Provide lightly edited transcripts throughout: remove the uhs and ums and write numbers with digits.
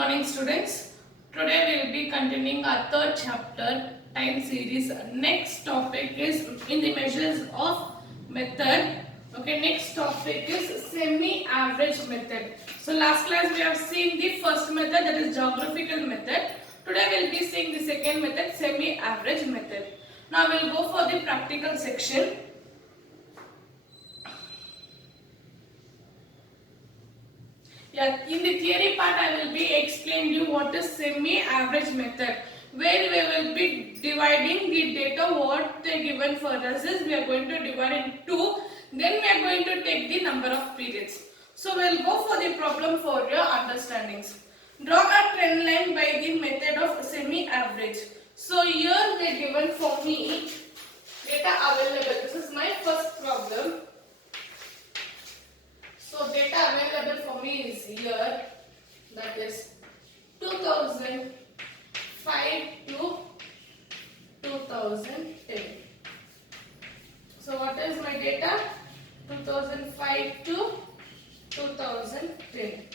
morning students. Today we will be continuing our third chapter time series. Next topic is in the measures of method. Okay, next topic is semi-average method. So last class we have seen the first method, that is geographical method. Today we will be seeing the second method, semi-average method. Now we will go for the practical section. Yeah, in the theory part I will be explaining you what is semi-average method, where we will be dividing the data what they given for us is we are going to divide in two, then we are going to take the number of periods. So we will go for the problem for your understandings. Draw a trend line by the method of semi-average. So here they given for me data available. This is my first problem. So data available for me is here, that is 2005 to 2010. So what is my data? 2005 to 2010.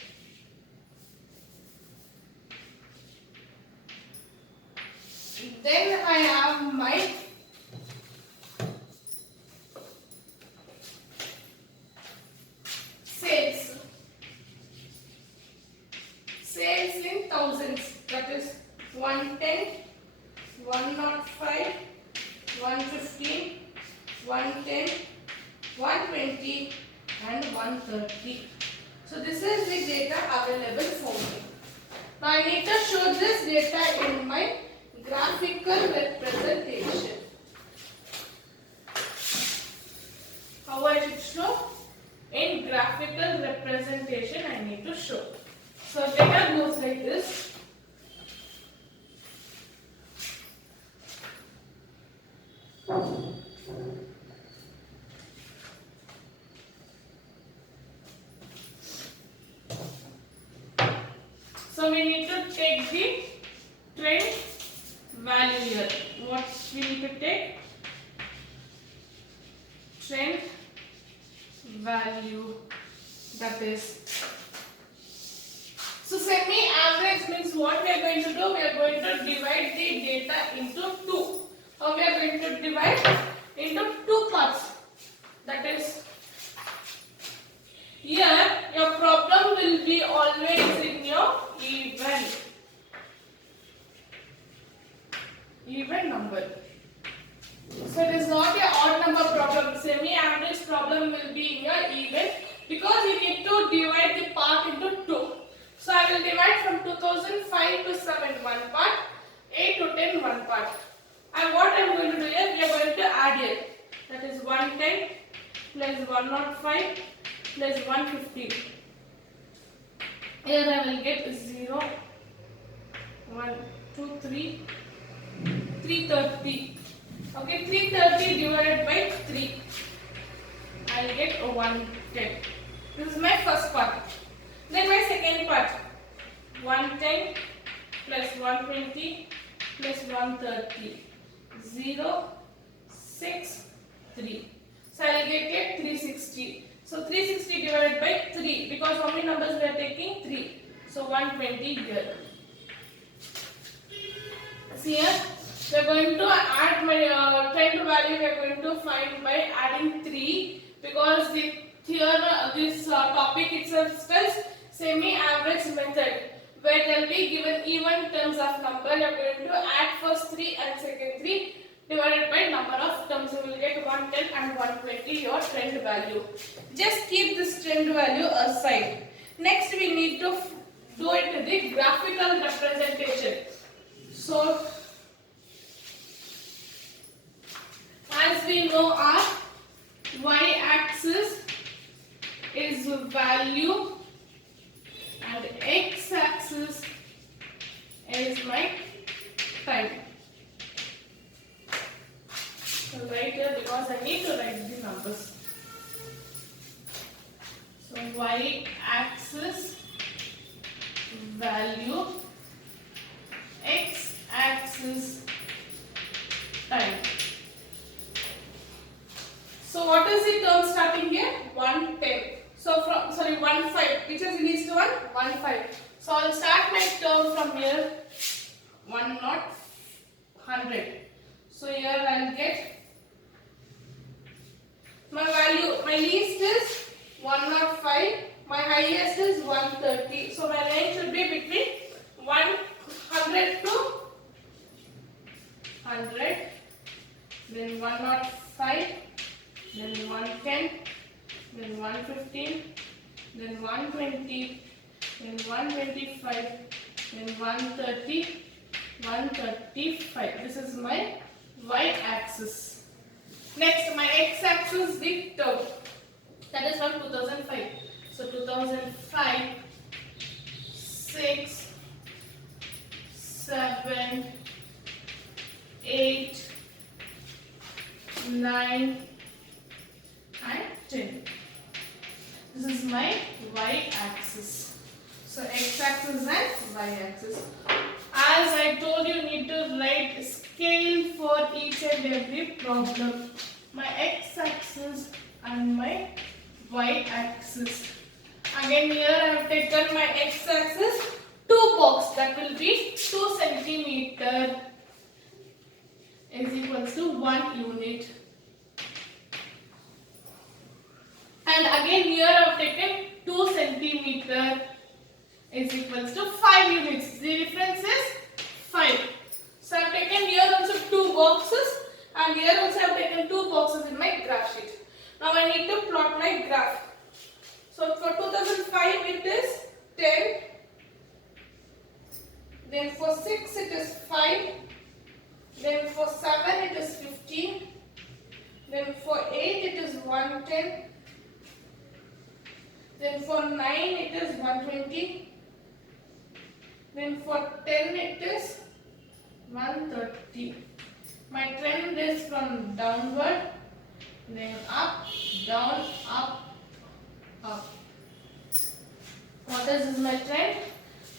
Then I have my sales in thousands, that is 110, 105, 115, 110, 120 and 130. So this is the data available for me. Now I need to show this data in my graphical representation. How I should show? In graphical representation I need to show. So data goes like this. So we need to take the trend value here. What we need to take? Trend value, that is. So semi-average means what we are going to do? We are going to divide the data into two. Or we are going to divide into two parts. That is, here your problem will be always in your even number. So it is not a odd number problem. Semi-average problem will be in your even, because you need to divide the part into two. So I will divide from 2005 to 7 one part, 8 to 10 one part. And what I am going to do here, we are going to add here. That is 110 plus 105 plus 150. Here I will get 0, 1, 2, 3, 330. Okay, 330 divided by 3. I will get 110. This is my first part. Then my second part, 110 plus 120 plus 130, 0, 6, 3. So I will get 360. So 360 divided by 3, because how many numbers we are taking? 3. So 120 here. See here, we are going to add my trend value, we are going to find by adding 3, because this topic itself tells semi-average method, where there will be given even terms of number. You are going to add first 3 and second 3 divided by number of terms. You will get 110 and 120 your trend value. Just keep this trend value aside. Next we need to do it in the graphical representation. So as we know, our y-axis is value and x-axis is my time. So write here, because I need to write the numbers. So y-axis value, x-axis time. So what is the term starting here? 110. So from 15, which is least one? 15. So I'll start my term from here, 1 not 100. So here I'll get my value, my least is 105, my highest is 130. So my line should be between 100 to 100, then 105, then 110, then 115, then 120, then 125, then 130, 135. This is my y-axis. Next, my x-axis the term. That is from 2005. So 2005, 6, 7, 8, 9, and 10. This is my y-axis. So x-axis and y-axis. As I told you, need to write scale for each and every problem. My x-axis and my y-axis. Again here I have taken my x-axis 2 box, that will be 2 centimeter is equals to 1 unit. And again here I have taken 2 centimeter is equals to 5 units. The difference is 5. So I have taken here also 2 boxes and here also I have taken 2 boxes in my graph sheet. Now I need to plot my graph. So for 2005 it is 10. Then for 6 it is 5. Then for 7 it is 15. Then for 8 it is 110. Then for 9 it is 120. Then for 10 it is 130. My trend is from downward, then up, down, up, up. What is my trend?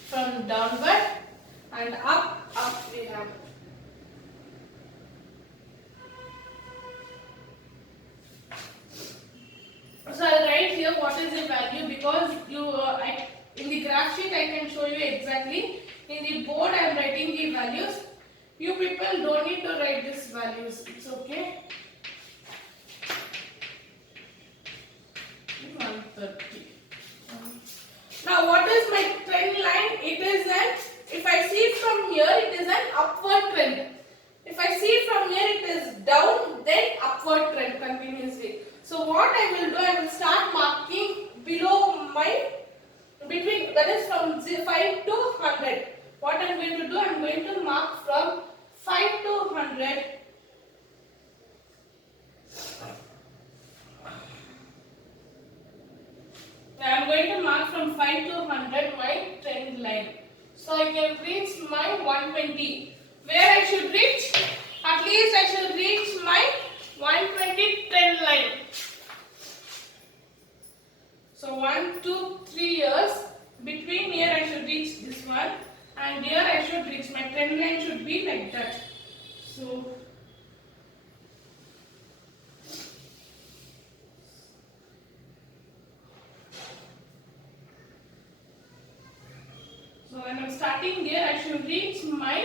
From downward and up, up we have. So I'll write here what is the value, because in the graph sheet I can show you exactly. In the board I am writing the values. You people don't need to write these values. It's okay. 130. Now what is my trend line? It is an, if I see from here, it is an upward trend. If I see from here, it is down, then upward trend continuously. So what I will do, I will start marking below my, between, that is from 5 to 100. What I am going to do, I am going to mark from 5 to 100. I am going to mark from 5 to 100 my trend line. So I can reach my 120. Where I should reach? At least I should reach my 120 trend line. So 1, 2, 3 years. Between here I should reach this one. And here I should reach, my trend line should be like that. So when I'm starting here, I should reach my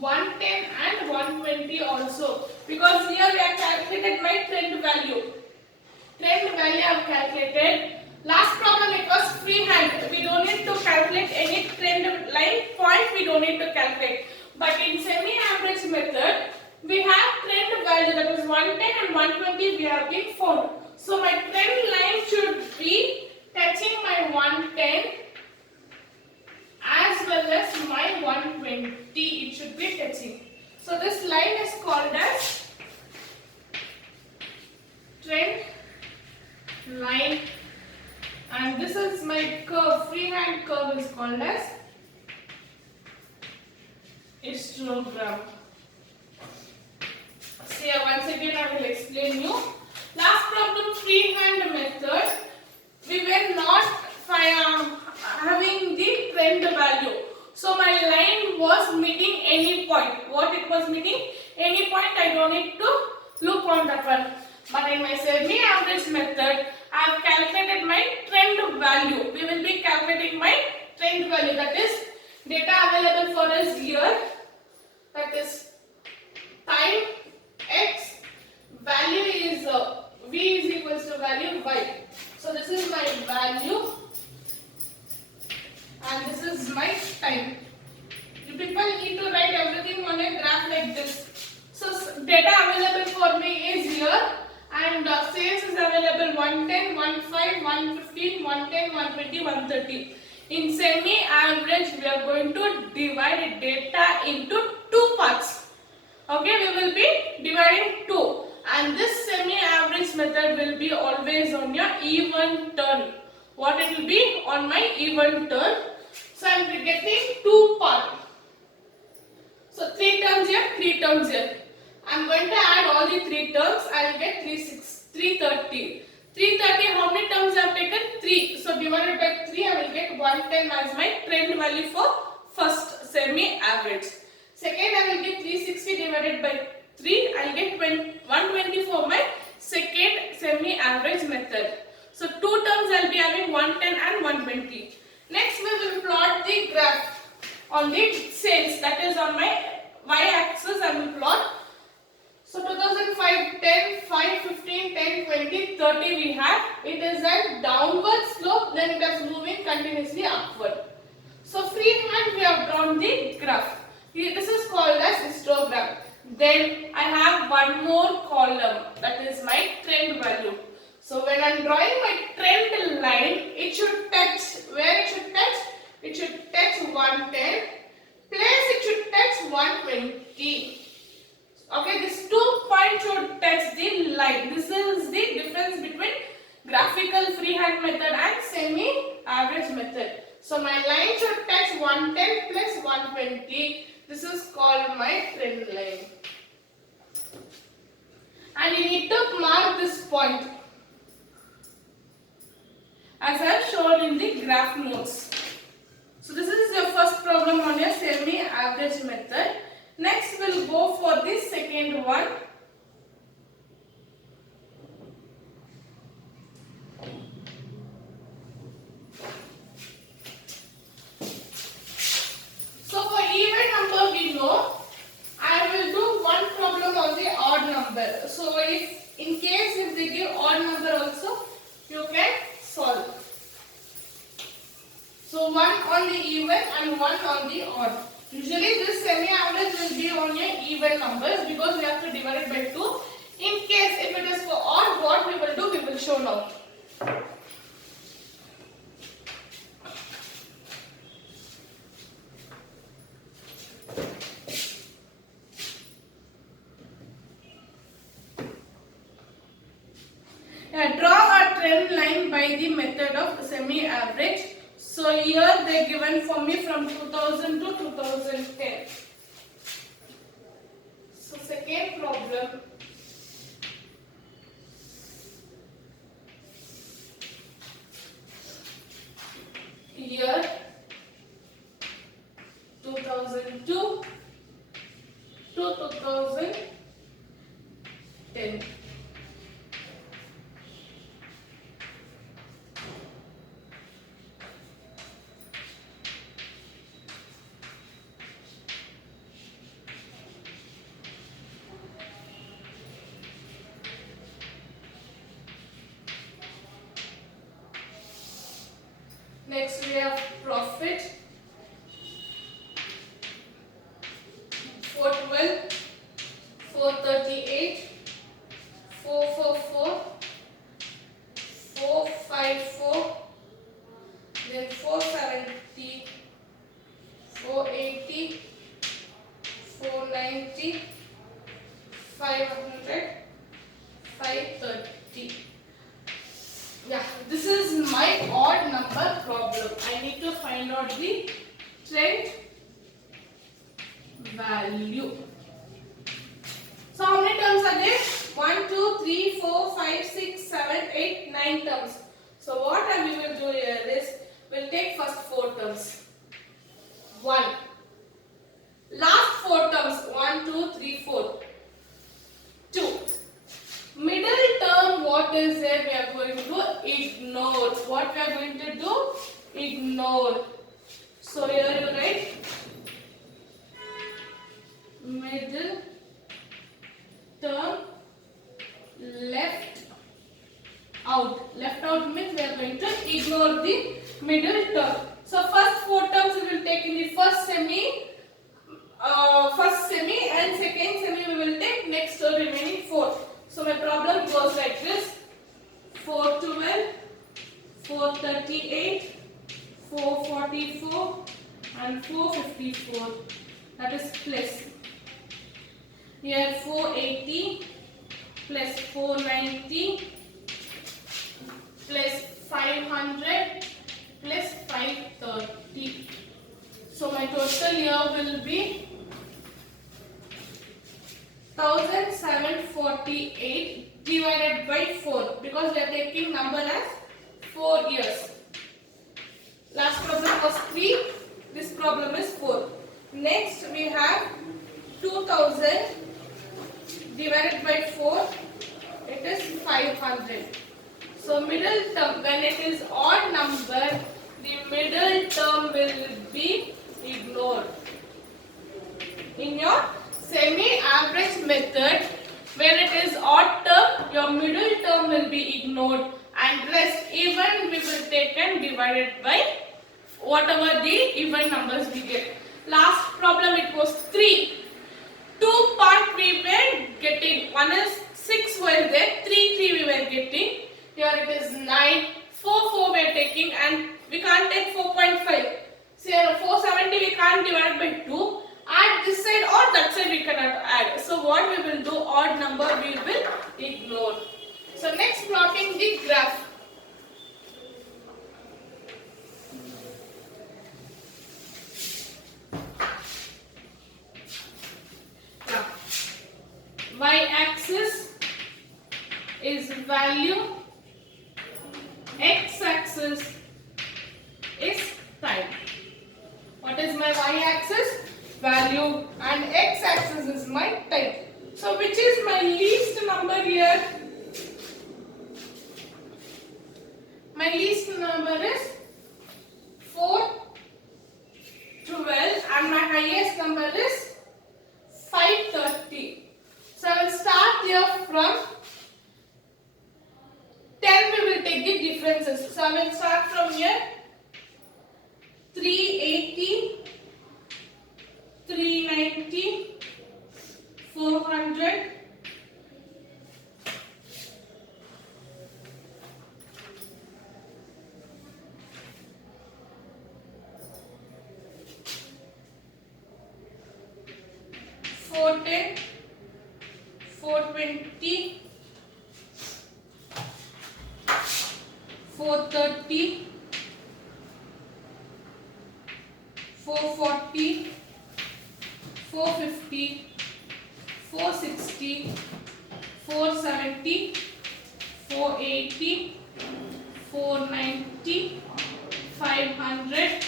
110 and 120 also, because here we have calculated my trend value. Trend value I have calculated. Last problem it was freehand. We don't need to calculate any trend line point. We don't need to calculate. But in semi-average method, we have trend value, that is 110 and 120 we have been found. So my trend line should be touching my 110 as well as my 120. It should be touching. So this line is called as trend line. And this is my curve, freehand curve is called as histogram. See, once again I will explain you. Last problem, freehand method, we were not having the trend value. So my line was meeting any point. What it was meeting? Any point, I don't need to look on that one. But in my semi-average method, I have calculated my trend value. We will be calculating my trend value, that is data available for us here, that is time x, value is v is equals to value y. So this is my value and this is my time. You people need to write everything on a graph like this. So data available for me is here and sales is available 110, 15, 115, 110, 120, 130. In semi-average, we are going to divide data into two parts. Okay, we will be dividing two, and this semi-average method will be always on your even turn. What it will be? On my even turn. So I am getting two parts. So 3 terms here, 3 terms here. I am going to add all the 3 terms. I will get 330. 330, how many terms I have taken? 3. So divided by 3, I will get 110 as my trend value for first semi-average. Second, I will get 360 divided by 3. I will get 120 for my second semi-average method. So 2 terms I will be having 110 and 120. Next, we will plot the graph on the sales, that is on my y-axis I will plot. So 2005, 10, 5, 15, 10, 20, 30 we have. It is a downward slope, then it is moving continuously upward. So freehand we have drawn the graph. This is called as histogram. Then I have one more column, that is my trend value. So when I am drawing my trend line, it should touch, where it should touch? It should touch 110 plus it should touch 120. Okay, this 2 points should touch the line. This is the difference between graphical freehand method and semi-average method. So my line should touch 110 plus 120. This is called my trend line. And you need to mark this point as I have shown in the graph notes. So this is your first problem on your semi-average method. Next we'll go for the second one. So for even number we know, I will do one problem on the odd number. So if in case if they give odd number also, you can solve. So one on the even and one on the odd. Usually this semi-average will be on your even numbers because we have to divide it by 2. In case if it is for odd, what we will do, we will show now. Draw a trend line by the method of semi-average. So here they are given for me from 2000 to 2010. So second problem. Year 2002 to 2010. Next we have profit 412, 438, 444, 454, then 470, 480, 490, 500, 530. Yeah, this is my odd number problem. I need to find out the trend value. So how many terms are there? 1, 2, 3, 4, 5, 6, 7, 8, 9 terms. So what we will do here is, we'll take first 4 terms. 1. Last 4 terms. 1, 2, 3, 4. 2. Middle term, what is there? We are going to ignore. What we are going to do? Ignore. middle term. So first 4 terms we will take in the first semi, and second semi we will take next remaining 4. So my problem goes like this: 412, 438, 444 and 454. That is plus. Here 480 plus 490 plus 500 plus 530. So my total here will be 1748 divided by 4, because we are taking number as 4 years. Last problem was 3. This problem is 4. Next we have 2000 divided by 4. It is 500. So middle term, when it is odd number, the middle term will be ignored. In your semi-average method, when it is odd term, your middle term will be ignored, and rest even we will take and divided by whatever the even numbers we get. Last problem it was 3. 2 part we were getting. One is 6 were there, 3 we were getting. Here it is 9, 4 we are taking, and we can't take 4.5. So here 470 we can't divide by 2. Add this side or that side we cannot add. So what we will do, odd number we will ignore. So next, plotting the graph. Y-axis is value, x-axis is time. What is my y-axis? Value, and x-axis is my time. So which is my least number here? My least number is 412 and my highest number is 530. So I will start here from 10. We will take the differences. So I will start from here. 380, 390, 400, 410, 420, 430, 440, 450, 460, 470, 480, 490, 500,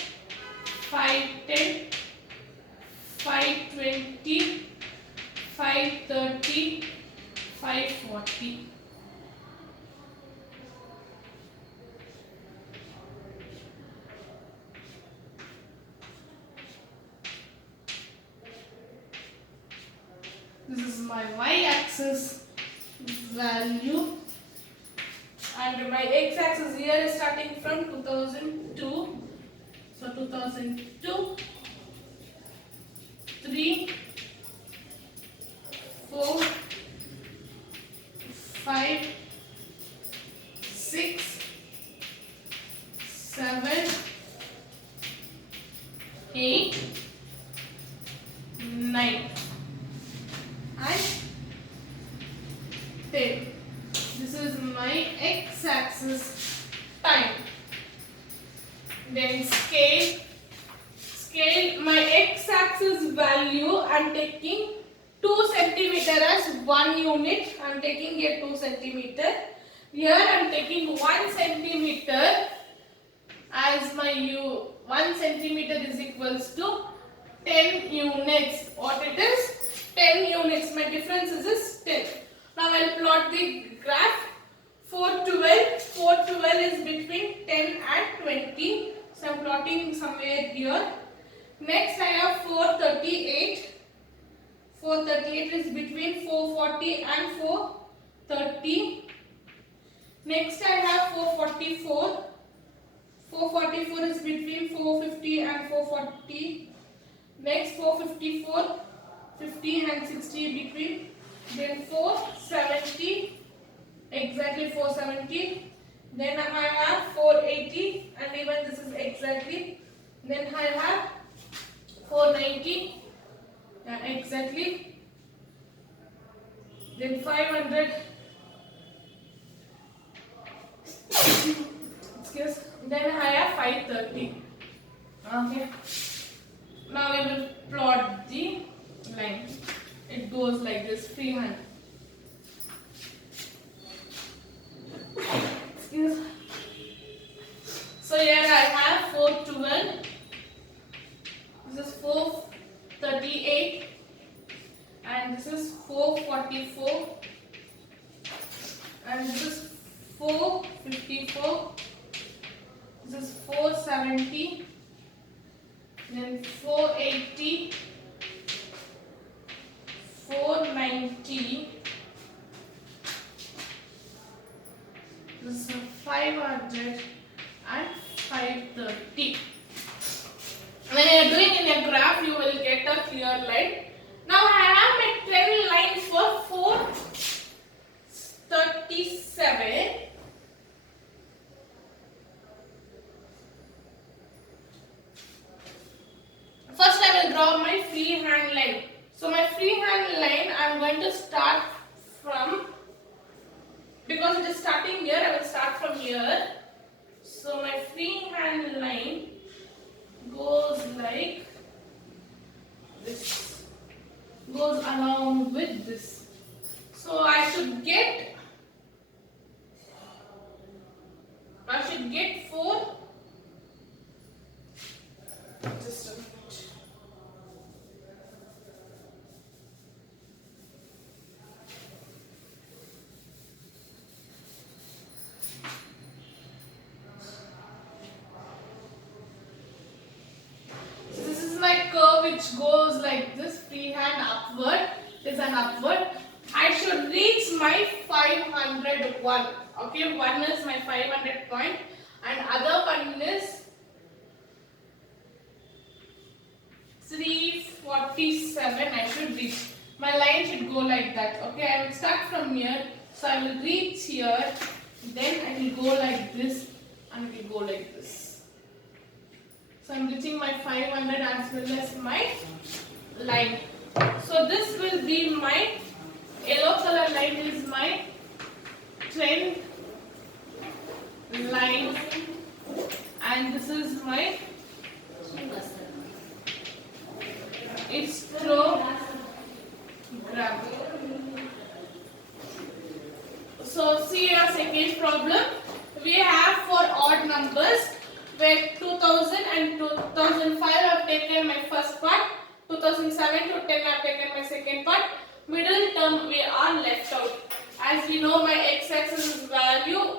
510, 520, 530, 540. This is my y-axis value, and my x-axis here is starting from 2002. So 2002, 3, 4, 5, 6, 7, 8, 9. And 10. This is my x-axis time. Then scale. My x-axis value I am taking 2 centimeter as 1 unit. I am taking here 2 centimeter. Here I am taking 1 centimeter as my 1 centimeter is equals to 10 units. What it is? 10 units. My difference is 10. Now I will plot the graph. 412. 412 is between 10 and 20. So I am plotting somewhere here. Next I have 438. 438 is between 440 and 430. Next I have 444. 444 is between 450 and 440. Next 454, 50 and 60 between. Then 470, exactly 470. Then I have 480 and even this is exactly. Then I have 490, exactly. Then 500. Excuse. Then I have 530. Okay. Now we will plot the line. It goes like this, freehand. Excuse. So here I have 412. This is 438. And this is 444. And this is 454. This is 470. Then 480, 490, this is 500 and 530. When you are doing in a graph, you will get a clear line. Now I have my trend line for 437. First I will draw my freehand line. So my freehand line I am going to start from, because it is starting here, I will start from here. So my freehand line goes like this, goes along with this. So I should get 4. Just a minute. Which goes like this, freehand upward. It is an upward. I should reach my 501. Okay, one is my 500 point and other one is 347. I should reach. My line should go like that. Okay, I will start from here. So I will reach here. Then I will go like this and it will go like this. So I am reaching my 500 as well as my line. So this will be my yellow color line is my trend line and this is my histogram. So see your second problem. We have for odd numbers where 2000 and 2005 I have taken my first part, 2007 to 10 I have taken my second part, middle term we are left out. As we know my x-axis is value,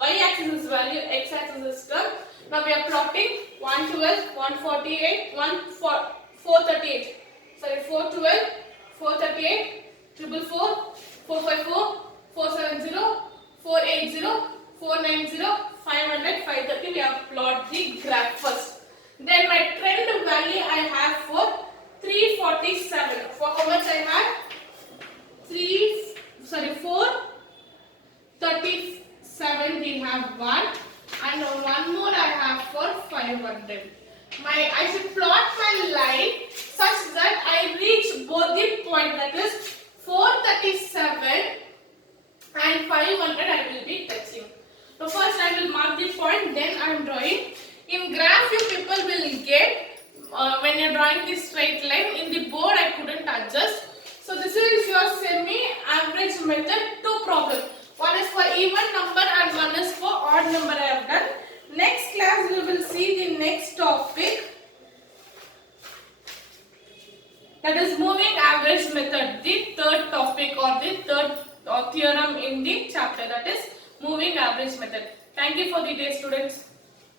y-axis is value, x-axis is term. Now we are plotting 112, 148, 438. Sorry, 412, 438, 444, 454, 470, 480, 490, 500, 530. We have plot the graph first. Then my trend value I have for 347. For how much I have? 437 we have one, and one more I have for 500. I should plot my line such that I reach both the point, that is 437 and 500 I will be touching. So first I will mark the point, then I am drawing. In graph you people will get when you are drawing this straight line. In the board I couldn't adjust. So this is your semi-average method 2 problem. One is for even number and one is for odd number I have done. Next class we will see the next topic, that is moving average method, the third topic or the third theorem in the chapter, that is moving average method. Thank you for the day, students.